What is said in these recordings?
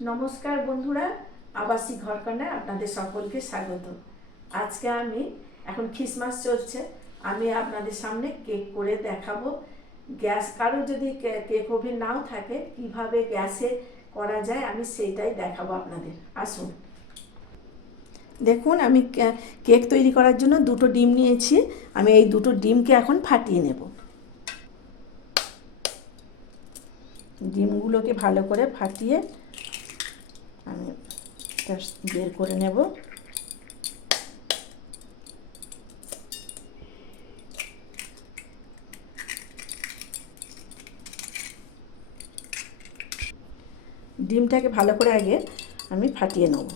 নমস্কার বন্ধুরা, আবাসী ঘরকন্যায় আপনাদের সকলকে স্বাগত। আজকে আমি এখন খ্রিসমাস চলছে, আমি আপনাদের সামনে কেক করে দেখাবো। গ্যাস কারো যদি কেক ওভেন নাও থাকে কিভাবে গ্যাসে করা যায় আমি সেইটাই দেখাবো আপনাদের। আসুন দেখুন, আমি কেক তৈরি করার জন্য দুটো ডিম নিয়েছি। আমি এই দুটো ডিমকে এখন ফাটিয়ে নেব। ডিমগুলোকে ভালো করে ফাটিয়ে আমি বের করে নেব। ডিমটাকে ভালো করে আগে আমি ফাটিয়ে নেব।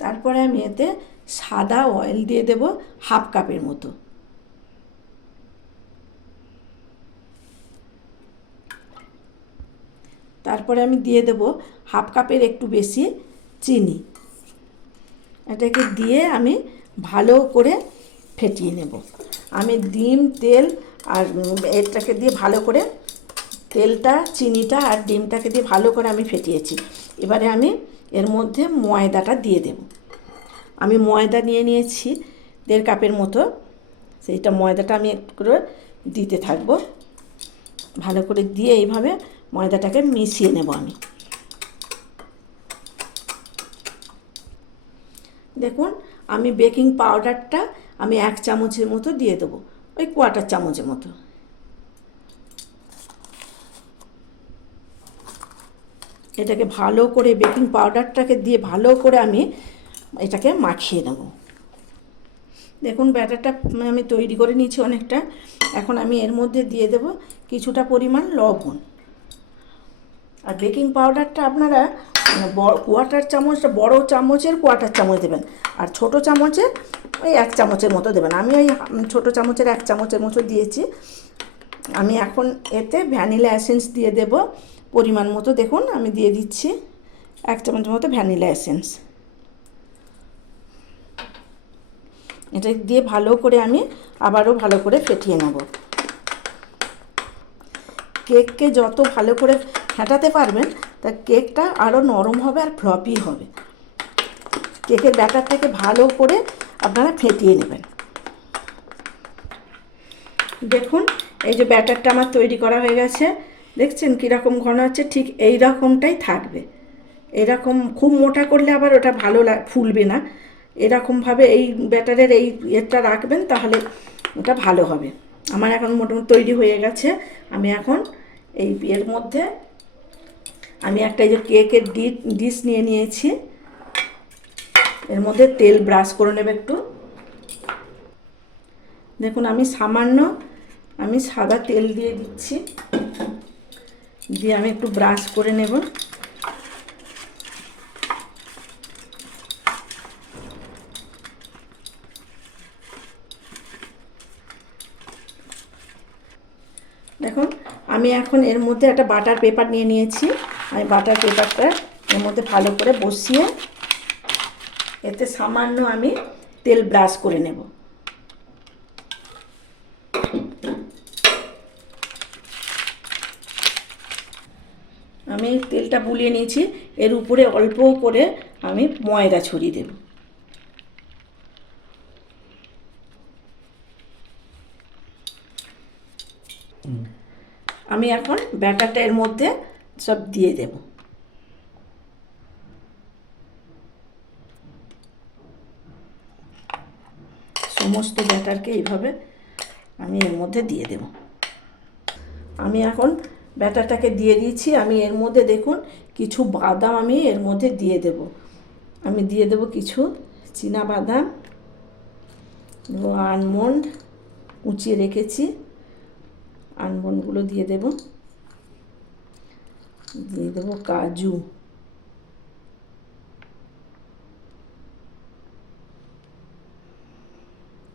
তারপরে আমি এতে সাদা অয়েল দিয়ে দেব হাফ কাপের মতো। তারপরে আমি দিয়ে দেব হাফ কাপের একটু বেশি চিনি। এটাকে দিয়ে আমি ভালো করে ফেটিয়ে নেব। আমি ডিম, তেল আর এটাকে দিয়ে ভালো করে, তেলটা, চিনিটা আর ডিমটাকে দিয়ে ভালো করে আমি ফেটিয়েছি। এবারে আমি এর মধ্যে ময়দাটা দিয়ে দেব। আমি ময়দা নিয়ে নিয়েছি 1.5 কাপের মতো। সেইটা ময়দাটা আমি একটু করে দিতে থাকবো। ভালো করে দিয়ে এইভাবে ময়দাটাকে মিশিয়ে নেব আমি। দেখুন, আমি বেকিং পাউডারটা আমি 1 চামচের মতো দিয়ে দেবো, ওই 1/4 চামচের মতো। এটাকে ভালো করে, বেকিং পাউডারটাকে দিয়ে ভালো করে আমি এটাকে মাখিয়ে নেব। দেখুন, ব্যাটারটা আমি তৈরি করে নিয়েছি অনেকটা। এখন আমি এর মধ্যে দিয়ে দেব কিছুটা পরিমাণ লবণ। আর বেকিং পাউডারটা আপনারা 1/4 চামচটা, বড় চামচের 1/4 চামচ দেবেন, আর ছোট চামচের ওই 1 চামচের মতো দেবেন। আমি ওই ছোট চামচের 1 চামচের মতো দিয়েছি। আমি এখন এতে ভ্যানিলা এসেন্স দিয়ে দেব পরিমাণ মতো। দেখুন, আমি দিয়ে দিচ্ছি 1 চামচের মতো ভ্যানিলা এসেন্স। এটা দিয়ে ভালো করে আমি আবারও ভালো করে ফেটিয়ে নেব। কেককে যত ভালো করে ফেটাতে পারবেন তা কেকটা আরও নরম হবে আর ফ্লপি হবে। কেকের ব্যাটারটাকে ভালো করে আপনারা ফেটিয়ে নেবেন। দেখুন, এই যে ব্যাটারটা আমার তৈরি করা হয়ে গেছে, দেখছেন কীরকম ঘন হচ্ছে? ঠিক এই রকমটাই থাকবে। এরকম খুব মোটা করলে আবার ওটা ভালো ফুলবে না। এরকমভাবে এই ব্যাটারের এই এটা রাখবেন, তাহলে ওটা ভালো হবে। আমার এখন মোটামুটি তৈরি হয়ে গেছে। আমি এখন এই এর মধ্যে আমি একটা এই যে কেকের ডিশ নিয়ে নিয়েছি। এর মধ্যে তেল ব্রাশ করে নেবে একটু। দেখুন, আমি সামান্য সাদা তেল দিয়ে দিচ্ছি, দিয়ে আমি একটু ব্রাশ করে নেব। দেখুন, আমি এখন এর মধ্যে একটা বাটার পেপার নিয়ে নিয়েছি। আমি বাটার পেপারটা এর মধ্যে ভালো করে বসিয়ে এতে সামান্য আমি তেল ব্রাশ করে নেব। আমি তেলটা বুলিয়ে নিয়েছি। এর উপরে অল্প করে আমি ময়দা ছড়িয়ে দেব। আমি এখন ব্যাটারটা এর মধ্যে সব দিয়ে দেব। সমস্ত ব্যাটারকে এইভাবে আমি এর মধ্যে দিয়ে দেব। আমি এখন ব্যাটারটাকে দিয়ে দিয়েছি। আমি এর মধ্যে দেখুন কিছু বাদাম আমি এর মধ্যে দিয়ে দেব। আমি দিয়ে দেব কিছু চীনা বাদাম, আলমন্ড কুচিয়ে রেখেছি, আলমন্ডগুলো দিয়ে দেব। দিয়ে দেবো কাজু,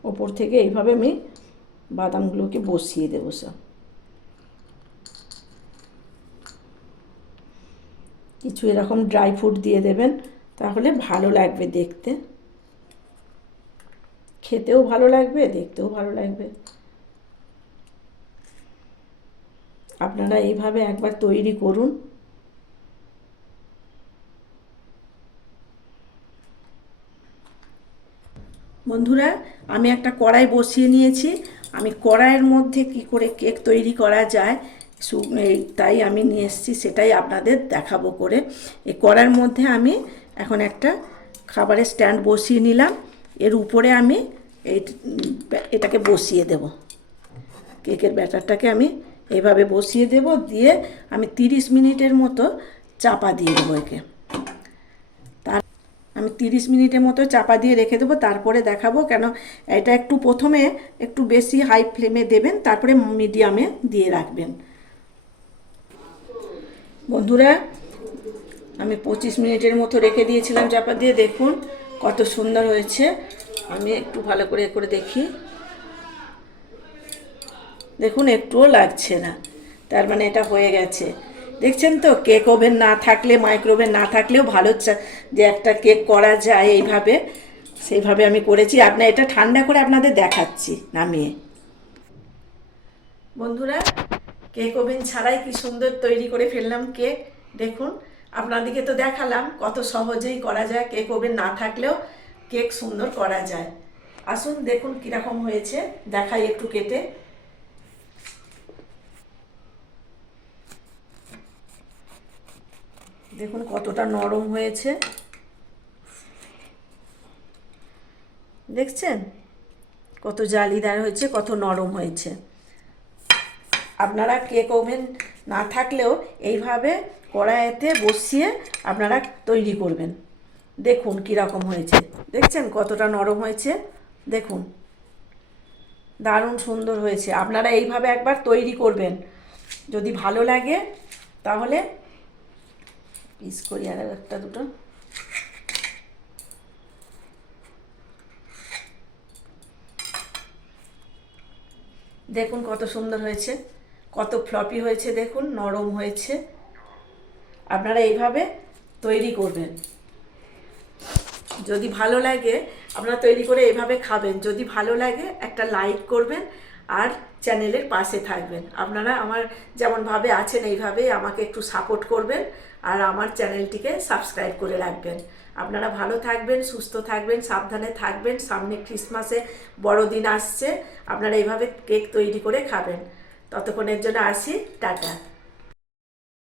ওপর থেকে এইভাবে আমি বাদামগুলোকে বসিয়ে দেবো সব। কিছু এরকম ড্রাই ফ্রুট দিয়ে দেবেন, তাহলে ভালো লাগবে দেখতে। খেতেও ভালো লাগবে, দেখতেও ভালো লাগবে। আপনারা এইভাবে একবার তৈরি করুন। বন্ধুরা, আমি একটা কড়াই বসিয়ে নিয়েছি। আমি কড়াইয়ের মধ্যে কি করে কেক তৈরি করা যায় তাই আমি নিয়ে এসেছি, সেটাই আপনাদের দেখাবো করে। এই কড়াইয়ের মধ্যে আমি এখন একটা খাবারের স্ট্যান্ড বসিয়ে নিলাম। এর উপরে আমি এটাকে বসিয়ে দেব। কেকের ব্যাটারটাকে আমি এইভাবে বসিয়ে দেব, দিয়ে আমি 30 মিনিটের মতো চাপা দিয়ে দেবো একে। আমি 30 মিনিটের মতো চাপা দিয়ে রেখে দেবো, তারপরে দেখাবো। কেন এটা একটু প্রথমে একটু বেশি হাই ফ্লেমে দেবেন, তারপরে মিডিয়ামে দিয়ে রাখবেন। বন্ধুরা, আমি 25 মিনিটের মতো রেখে দিয়েছিলাম চাপা দিয়ে। দেখুন কত সুন্দর হয়েছে। আমি একটু ভালো করে দেখি। দেখুন একটুও লাগছে না, তার মানে এটা হয়ে গেছে। দেখছেন তো, কেক ওভেন না থাকলে, মাইক্রোওভেন না থাকলেও ভালো যে একটা কেক করা যায় এইভাবে, সেইভাবে আমি করেছি। আপনার এটা ঠান্ডা করে আপনাদের দেখাচ্ছি নামিয়ে। বন্ধুরা, কেক ওভেন ছাড়াই কি সুন্দর তৈরি করে ফেললাম কেক। দেখুন, আপনাদেরকে তো দেখালাম কত সহজেই করা যায়। কেক ওভেন না থাকলেও কেক সুন্দর করা যায়। আসুন দেখুন কীরকম হয়েছে, দেখাই একটু কেটে। দেখুন কতটা নরম হয়েছে, দেখছেন কত জালিদার হয়েছে, কত নরম হয়েছে। আপনারা কেক ওভেন না থাকলেও এইভাবে কড়াইতে বসিয়ে আপনারা তৈরি করবেন। দেখুন কীরকম হয়েছে, দেখছেন কতটা নরম হয়েছে। দেখুন দারুণ সুন্দর হয়েছে। আপনারা এইভাবে একবার তৈরি করবেন, যদি ভালো লাগে তাহলে পিস করি আর একটা দুটো। দেখুন কত সুন্দর হয়েছে, কত ফ্লপি হয়েছে, দেখুন নরম হয়েছে। আপনারা এইভাবে তৈরি করবেন, যদি ভালো লাগে আপনারা তৈরি করে এইভাবে খাবেন। যদি ভালো লাগে একটা লাইক করবেন আর চ্যানেলের পাশে থাকবেন। আপনারা আমার যেমনভাবে আছেন এইভাবেই আমাকে একটু সাপোর্ট করবেন আর আমার চ্যানেলটিকে সাবস্ক্রাইব করে রাখবেন। আপনারা ভালো থাকবেন, সুস্থ থাকবেন, সাবধানে থাকবেন। সামনে ক্রিসমাসে বড়দিন আসছে, আপনারা এইভাবে কেক তৈরি করে খাবেন। ততক্ষণের জন্য আসি, টাটা।